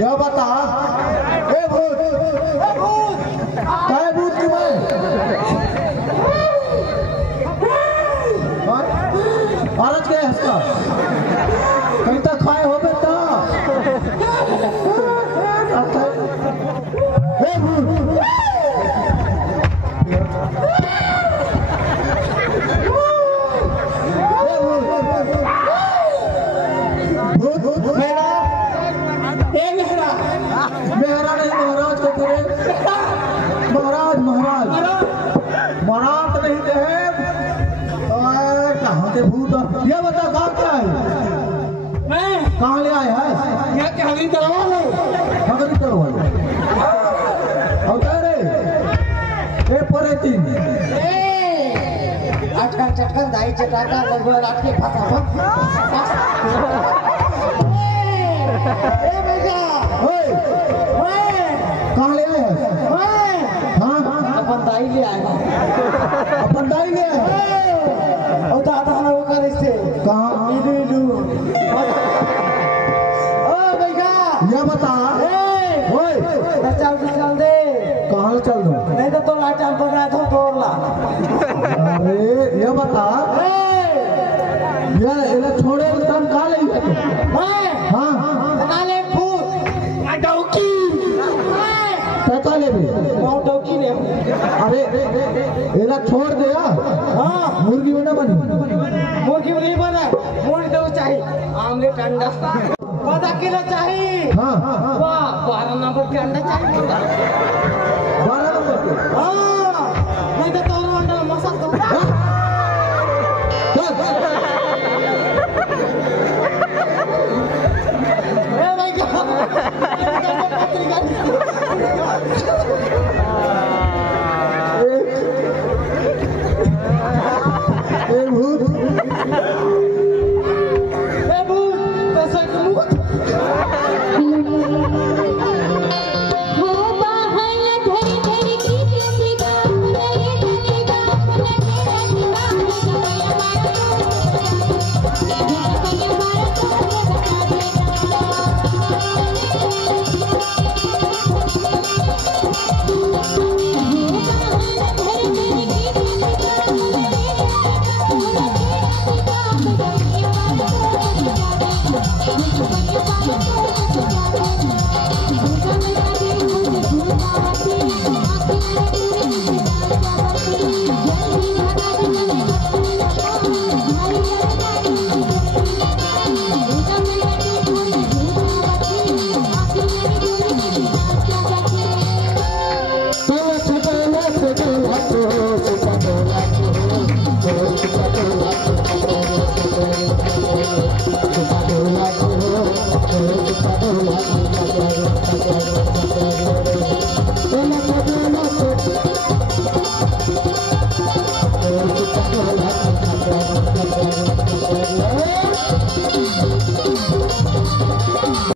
यह बता ए भूत काय भूत की मैं औरत के हंसका कहीं तक खाए हो बेटा ए भूत ये बता कहाँ क्या है? मैं कहाँ ले आए हैं? यहाँ क्या हगरी करवा लो? हगरी करवा लो? होता रे? ए परे तीन? अटका चटका दाई चटाका लगभग रात के फसा ए भैया ओए कहाँ ले आए हैं? हाँ अपन दाई ले आए अपन दाई ले आए और दादा वो कर इससे कहाँ इलू ओ भैया ये बता ओए चल दे कहाँ चल दो नहीं तो तोला चल पकड़ा तो तोड़ला अरे ये बता ये छोड़े तम कहाँ ले हाँ काले फूल डौकी पैसा ले भी डौकी ने अरे एला छोड़ दे हाँ मुर्गी बना बनी मुर्गी नहीं बना मुर्गी तो चाहिए आमलेट अंडा 12 किलो चाहिए हाँ वाह 12 नंबर के अंडा चाहिए 12 नंबर के हाँ नहीं तो तोरो अंडा मसाला तो ए भाई